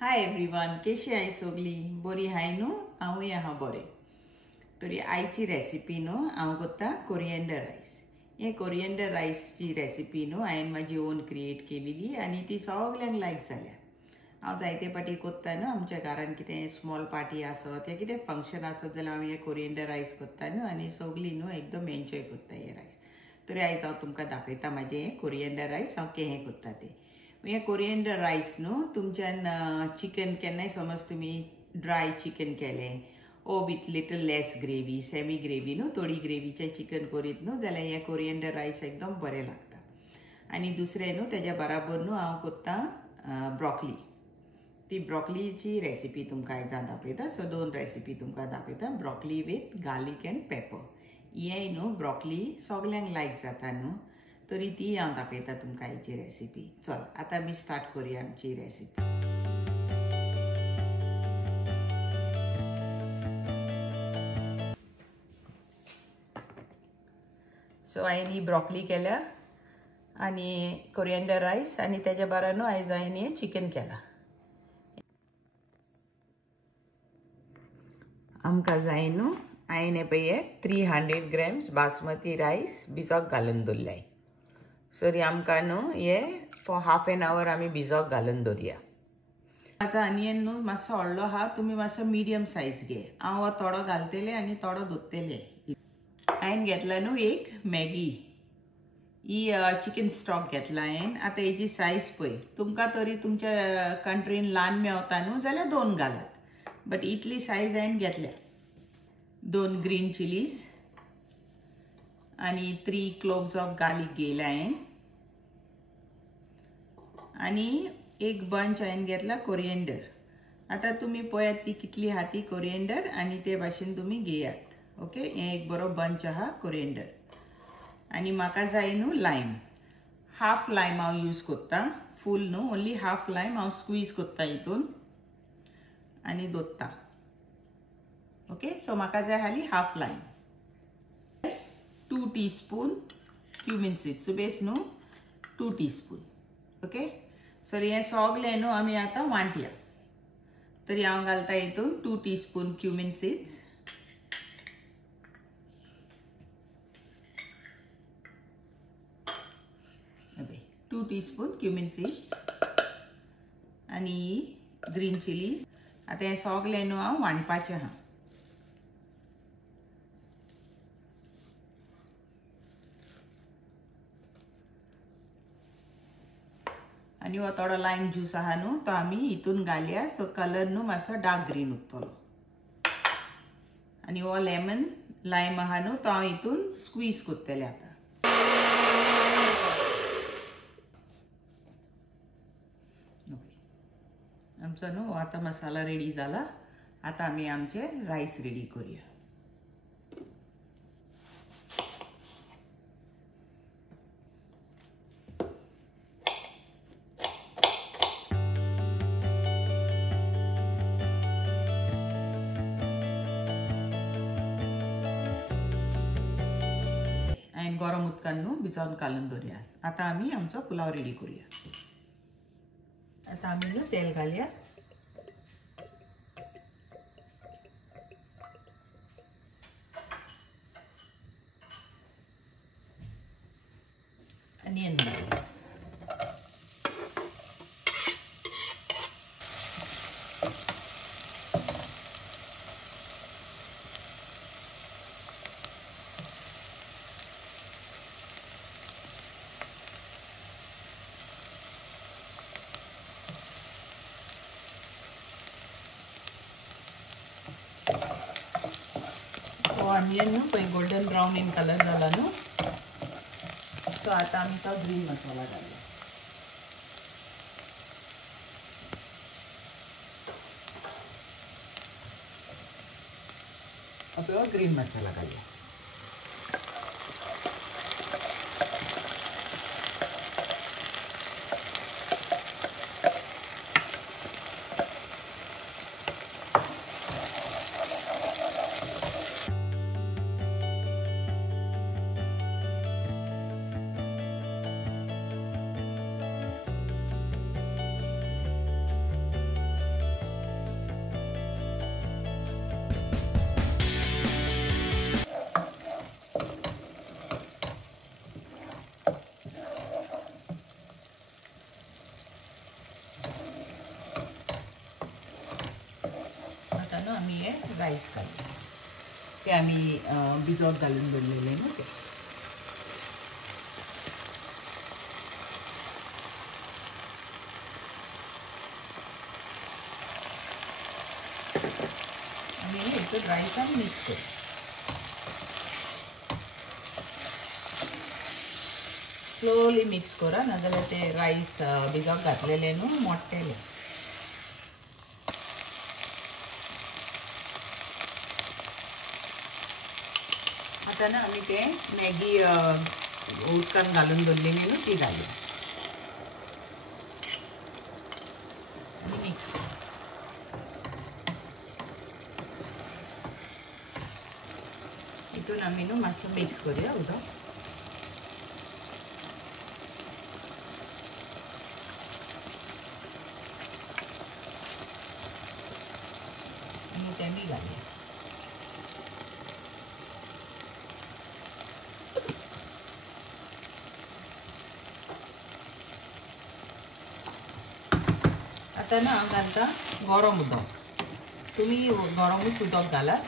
Hi everyone, केशी आय सगली बरी हाय न्हू. हांवूय आहा बरें. तरी आयची रेसिपी न्हू हांव करता कोरिएंडर रायस. हे कोरिएंडर रायसची रेसिपी न्हू हांवें म्हाजी ओन क्रिएट केलेली आनी ती सगल्यांक लायक जाल्या. हांव जायते फाटी करता न्हू आमच्या घरान कितें स्मॉल पार्टी आसत या कितें फंक्शन आसत जाल्यार हांव हे कोरिएंडर रायस करता न्हू आनी सगळीं न्हू एकदम एन्जॉय करता हे रायस. तरी आयज हांव तुमकां दाखयता म्हाजें हें कोरिएंडर रायस हांव केहें करता तें. हे कोरिएंडर रायस न्हू तुमच्यान चिकन केन्नाय समज तुमी ड्राय चिकन केलें ओ with little less gravy semi gravy न्हू थोडी ग्रेवीचें चिकन करीत न्हू जाल्यार हे कोरिएंडर रायस एकदम बरें लागता. आनी दुसरें न्हू तेज्या बराबर न्हू हांव करता ब्रॉकली. ती ब्रॉकलीची रेसिपी तुमकां आयज हांव दाखयता. सो 2 रेसिपी तुमकां दाखयता. Broccoli with garlic and paper. हें न्हू ब्रॉकली सगल्यांक लायक जाता न्हू तरी ती हांव दाखयता तुमकां हेची रेसिपी. चल आतां आमी स्टार्ट करुया आमची रेसिपी. सो हांवें ही ब्रॉकली केल्या आनी कोरिएंडर रायस आनी तेज्या बारा न्हू आयज हांवें हें चिकन केलां. आमकां जाय न्हू हांवें हें पळय हे 300 ग्रॅम्स बासमती रायस भिजोक घालून दवरल्याय. सरी आमकां न्हू हे फॉर हाफ एन आवर आमी भिजोक घालून दवरया. म्हाजो आनियन न्हू मातसो व्हडलो आहा, तुमी मातसो मिडियम सायज घे. हांव हो थोडो घालतलें आनी थोडो दवरतलें. हांवें घेतला न्हू एक मॅगी ही चिकन स्टॉक घेतला हांवें. आतां हेजी सायज पळय तुमकां तरी तुमच्या कंट्रीन ल्हान मेवता न्हू जाल्यार 2 घालात. बट इतली सायज हांवें घेतल्या. 2 ग्रीन चिलीज आनी 3 क्लोव्स ऑफ गार्लीक घेयला हांवें आनी एक बंच हांवें घेतला कोरिएंडर. आतां तुमी पळयात ती कितली आहा ती कोरिएंडर आनी ते भाशेन तुमी घेयात. ओके, हें एक बरो बंच आहा कोरिएंडर. आनी म्हाका जाय न्हू लायम. हाफ लायम हांव यूज करता. फूल न्हू ओन्ली हाफ लायम हांव स्क्वीज करता हितून आनी दोत्ता. ओके, सो म्हाका जाय आसली half lime. 2 teaspoon cumin seeds. So बेस न्हू 2 टीस्पून. ओके, सर हें सगलें न्हू आमी आतां वांटया. तरी हांव घालता हितून 2 teaspoon cumin seeds. 2 teaspoon cumin seeds आनी ग्रीन चिलीज. आतां हें सगलें न्हू हांव वांटपाचें आहा. आनी हो थोडो लायम ज्यूस आहा न्हू तो आमी हितून घालया. सो कलर न्हू मातसो डार्क ग्रीन उरतलो. आनी हो लेमन लायम आहा न्हू तो हांव हितून स्क्वीज करतलें आतां. आमचो न्हू आतां मसाला रेडी जाला. आतां आमी आमचे रायस रेडी करुया. हांवें गरम उदकान न्हू भिजोवन घालून दवरया. आतां आमी आमचो पुलाव रेडी करुया. आतां आमी न्हू तेल घालया. अनियन घालया. ऑनियन न्हू पळय गोल्डन ब्राउन इन कलर जाला न्हू. सो आतां आमी तो ग्रीन मसाला घालया. आता ग्रीन मसाला घालया. आम्ही हे राईस घालू. ते आम्ही भिजवत घालून दवरलेले ना ते. आम्ही हे राईस आणि मिक्स करू. स्लोली मिक्स करा, नाजाल्यार ते राईस भिजवत घातलेले न्हू मोडटले. आता ना आम्ही ते मॅगी उदकान घालून दवरलेली न्हू ती घालू आणि मिक्स करू. हितून आमी न्हू मातसो मिक्स करूया उदक. आणि ते मी घालूया. आता ना हांव घालता गरम उदक. तुम्ही गरमूच उदक घालात.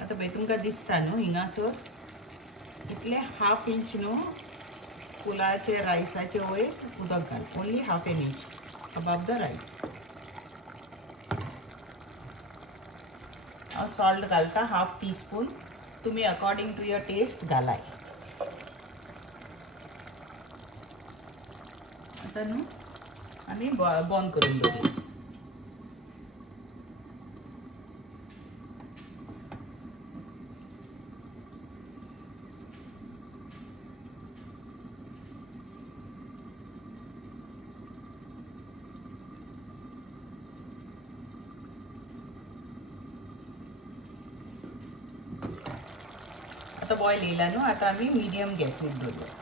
आता पळय तुमकां दिसता न्हू हिंगासर इतले हाफ इंच न्हू पुलावाचे रायसाचे वयर उदक घाल. Only half an inch above the rice. हांव सॉल्ट घालता हाफ टीस्पून. तुम्ही अकॉर्डिंग टू युअर टेस्ट घालाय. आता न्हू आमी बंद करून दवरूया. आता बॉईल येयला न्हू. आता आमी मिडियम गॅसीर दवरूया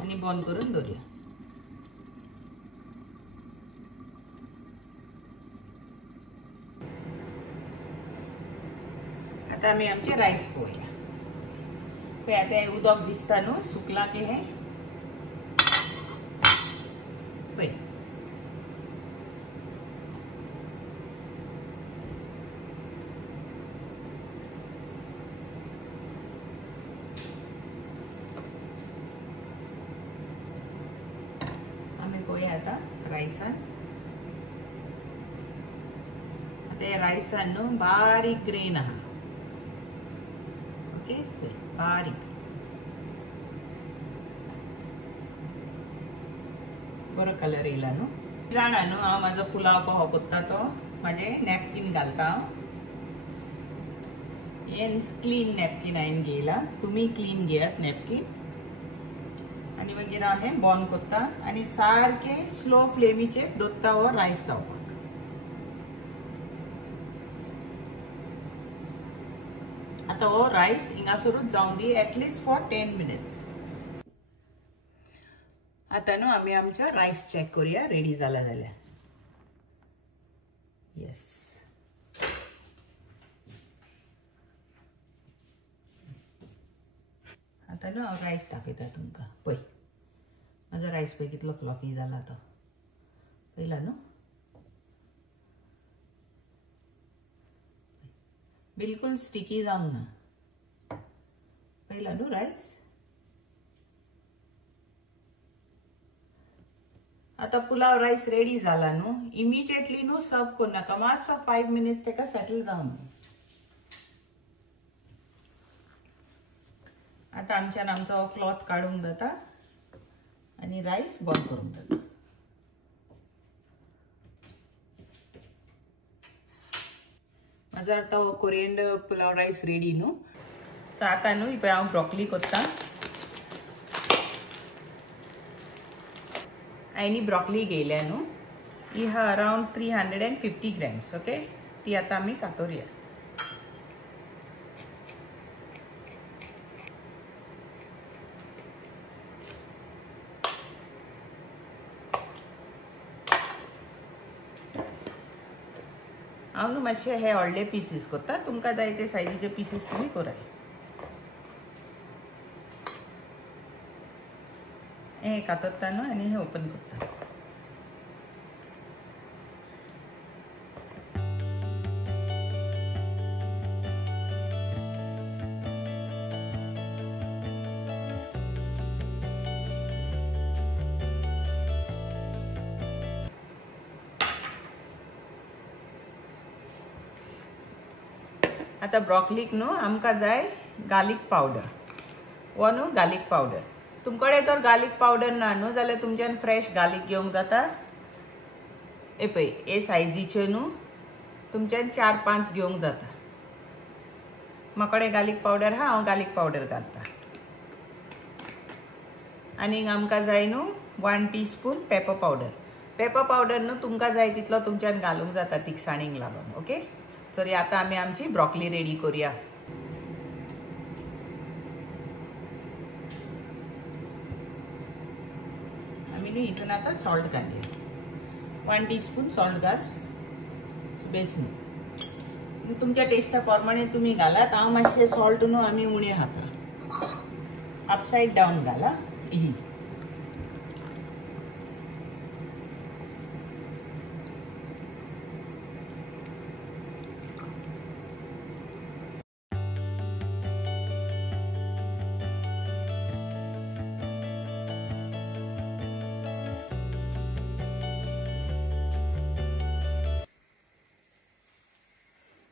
आनी बंद करून दवरूया. आता आमी आमचे रायस पळोवया. पळय आता हे उदक दिसता न्हू सुकलां की हे पळय. आता रायसान आता हे रायसान न्हू बारीक ग्रेन आहा. ओके बारीक बरो कलर येयला न्हू. जाणा न्हू हांव म्हाजो पुलाव कहो कोत्ता तो म्हाजे नॅपकीन घालता हांव. हे क्लीन नॅपकीन हांवें घेयला. तुमी क्लीन घेयात नॅपकीन. आणि मागीर हांव हें बंद कोत्ता आनी सारके स्लो फ्लेमीचेर दवरता हो रायस जावपाक. आता हो रायस हिंगासरूच जावन दी एटलीस्ट फॉर 10 मिनिट्स. आता न्हू आमी आमचो रायस चॅक करूया रेडी जाला जाल्यार. येस आता न्हू हांव रायस दाखयता तुमकां. पळय म्हाजो रायस पळय कितलो फ्लफी जाला तो. पळयला न्हू बिलकुल स्टिकी जावंक ना. पळयला न्हू रायस. आता पुलाव रायस रेडी जाला न्हू. इमिजिएटली न्हू सर्व करू नाका. मातसो 5 मिनिट्स तेका सेटल जावन दी. आता आमच्यान आमचो क्लॉथ काढूंक जाता आणि रायस बंद करूंक जाता. माझा आता कोरिएंडर पुलाव रायस रेडी न्हू. सो आता न्हू पळय हांव ब्रॉकली कोत्ता. हांवें ब्रॉकली घेयल्या न्हू. ही हा अराउंड 350 ग्रॅम्स. ओके ती आता आमी कातोरया. हांव न्हू मातशे हे व्हडले पीसीस करता, तुमकां जाय ते सायजीचे पीसीस तुम्ही कराय. हे कातरता न्हू आनी हे ओपन करता. आता ब्रॉकलीक न्हू आमकां जाय गार्लीक पावडर. वो न्हू गार्लीक पावडर. तुमकडे तर गार्लीक पावडर ना न्हू जाल्यार तुमच्यान फ्रेश गार्लीक घेवंक जाता. हे पळय हे सायजीचे न्हू तुमच्यान 4-5 घेवंक जाता. म्हाकडे गार्लीक पावडर हा, हांव गार्लीक पावडर घालता. आनीक आमकां जाय न्हू 1 teaspoon pepper powder. Pepper powder न्हू तुमकां जाय तितलो तुमच्यान घालूंक जाता तिखसाणीक लागून. ओके, सो आता आमी आमची ब्रॉकली रेडी करूया. आमी न्हू हितून आता सॉल्ट घालया. 1 टीस्पून सॉल्ट घाल. बेस न्हू तुमच्या टेस्टा प्रमाणे तुम्ही घालात. हांव मातशें सॉल्ट न्हू आमी उणें खाता. अपसाइड डावन घाला. ही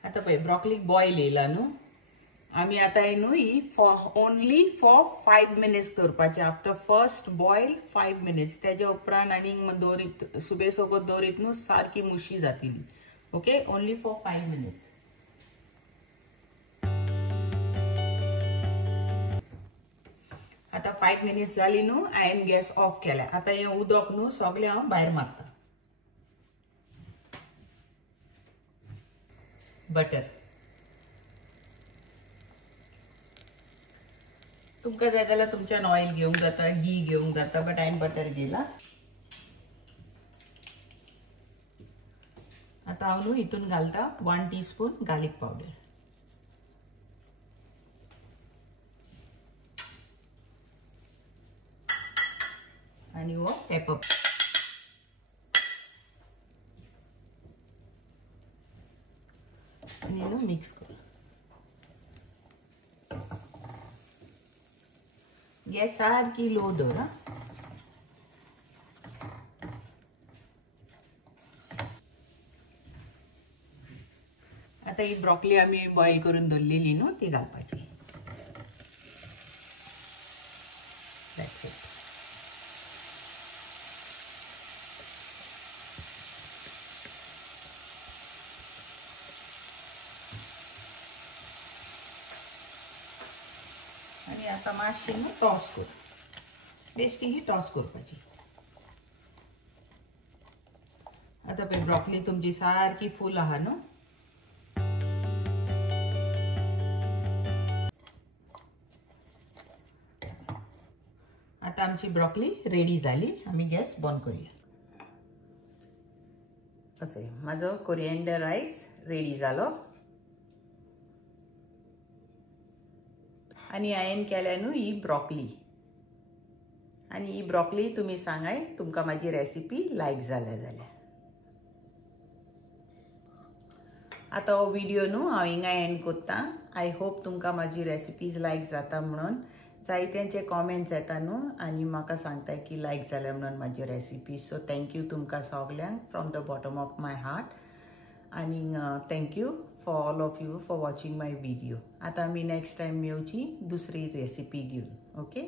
आता पळय ब्रॉकलीक बॉईल येयला न्हू. आमी आता न्हू ही ओनली फॉर 5 मिनिट्स दवरपाचे. After first boil 5 minutes. तेज्या उपरांत आनीक दवरीत सुबे सोगत दवरीत न्हू सारकी मुशी जातली. Okay, only for 5 minutes. आता 5 मिनिट्स जाली न्हू. हांवें गॅस ऑफ केल्या. आता हे उदक न्हू सगळें हांव भायर मारता. बटर तुमकां जाय जाल्यार तुमच्यान ऑयल घेवंक जाता, घी घेवंक जाता, बट हांवें बटर घेला. आता हांव न्हू हितून घालता 1 टीस्पून गार्लीक पावडर. आनी वो पेपर. आनी न्हू मिक्स कर. गॅस सारकी लो दवर. आता ही ब्रॉकली आमी बॉईल करून दवरलेली न्हू ती घालपाची. That's it. आणि आता मातशी न्हू टॉस कर. बेश्टी ही टॉस करपाची. आता पळय ब्रॉकली तुमची सारकी फूल आहा न्हू. आता आमची ब्रॉकली रेडी जाली. आमी गॅस बंद करूया. माझो कोरिएंडर रायस रेडी जालो. आणि हांवें केल्या न्हू ही ब्रॉकली. आणि ही ब्रॉकली तुम्ही सांगाय तुमकां माझी रेसिपी लायक जाल्या जाल्यार. आता हो व्हिडिओ न्हू हांव हिंगा एंड करता. आय होप तुमकां माझी रेसिपीज लायक जाता म्हणून. जायत्यांचे कॉमेंट्स येता न्हू आनी म्हाका सांगता की लायक जाल्या म्हणून माझी रेसिपी. सो थँक्यू तुमकां सगल्यांक from the bottom of my heart. आणि thank you for all of you for watching my video. आता आमी नेक्स्ट टाइम मेवची दुसरी रेसिपी घेवन. ओके.